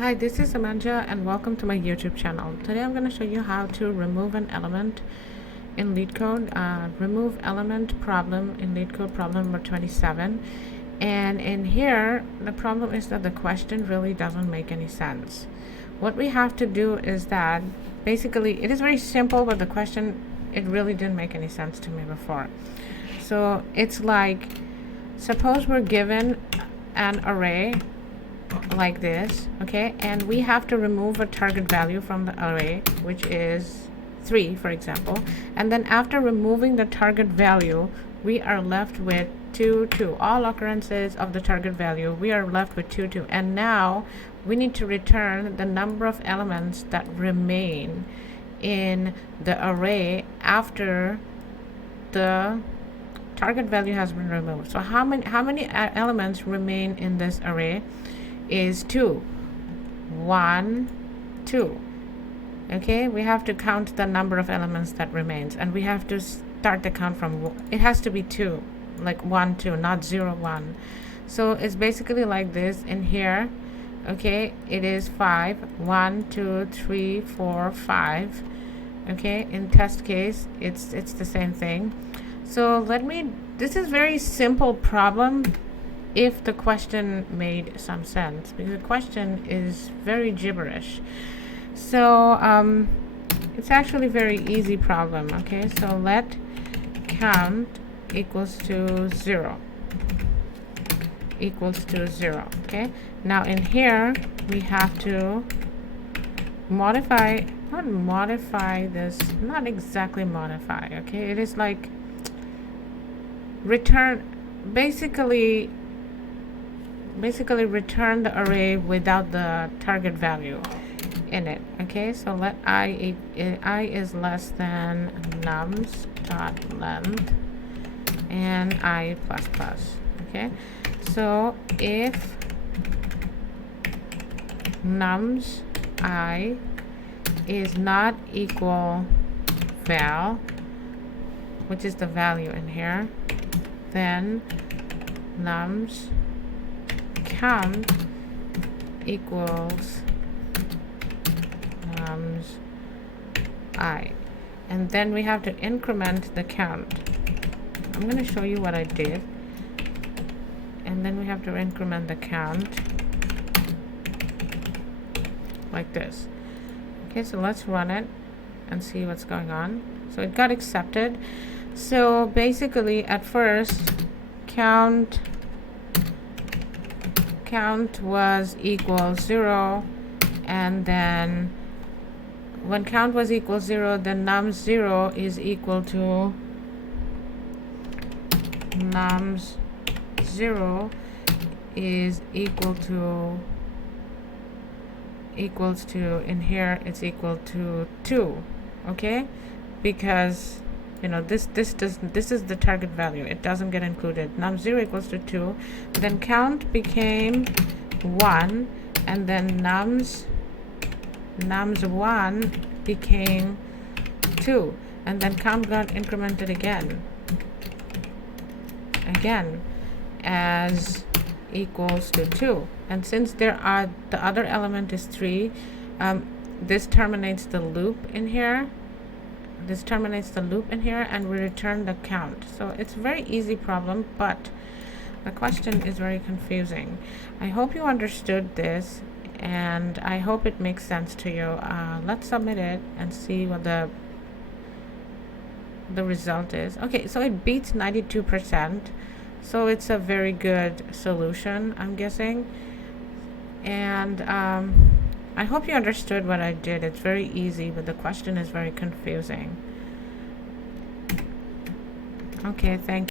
Hi, this is Amanda and welcome to my YouTube channel. Today I'm going to show you how to remove an element in Leetcode. Remove element problem in Leetcode problem number 27. And in here, the problem is that the question really doesn't make any sense. What we have to do is that basically it is very simple, but the question, it really didn't make any sense to me before. So it's like, suppose we're given an array like this, okay, and we have to remove a target value from the array, which is 3, for example, and then after removing the target value, we are left with 2, 2. All occurrences of the target value, we are left with 2, 2. And now we need to return the number of elements that remain in the array after the target value has been removed. So how many elements remain in this array? Is 2, 1, 2. Okay, we have to count the number of elements that remains, and we have to start the count from, it has to be 2, like 1, 2, not 0, 1. So it's basically like this in here. Okay, it is 5, 1, 2, 3, 4, 5. Okay, in test case it's the same thing. So this is very simple problem if the question made some sense, because the question is very gibberish. So it's actually very easy problem. Okay, so let count equals to 0 equals to 0. Okay, now in here we have to modify, not exactly modify, okay, it is like return, basically return the array without the target value in it. Okay, so let I is less than nums dot length and I plus plus. Okay, so if nums I is not equal val, which is the value in here, then nums count equals nums I, and then we have to increment the count. I'm going to show you what I did, and then we have to increment the count like this. Okay, so let's run it and see what's going on. So it got accepted. So basically at first count was equal 0, and then when count was equal 0, then nums 0 is equal to nums 0 is equals to in here it's equal to 2. Okay, because you know this is the target value, it doesn't get included. Num 0 equals to 2, then count became 1, and then nums 1 became 2, and then count got incremented again as equals to 2. And since the other element is 3, this terminates the loop in here. And we return the count. So it's a very easy problem, but the question is very confusing. I hope you understood this, and I hope it makes sense to you. Let's submit it and see what the result is. Okay, so it beats 92%, so it's a very good solution, I'm guessing. And I hope you understood what I did. It's very easy, but the question is very confusing. Okay, thank you.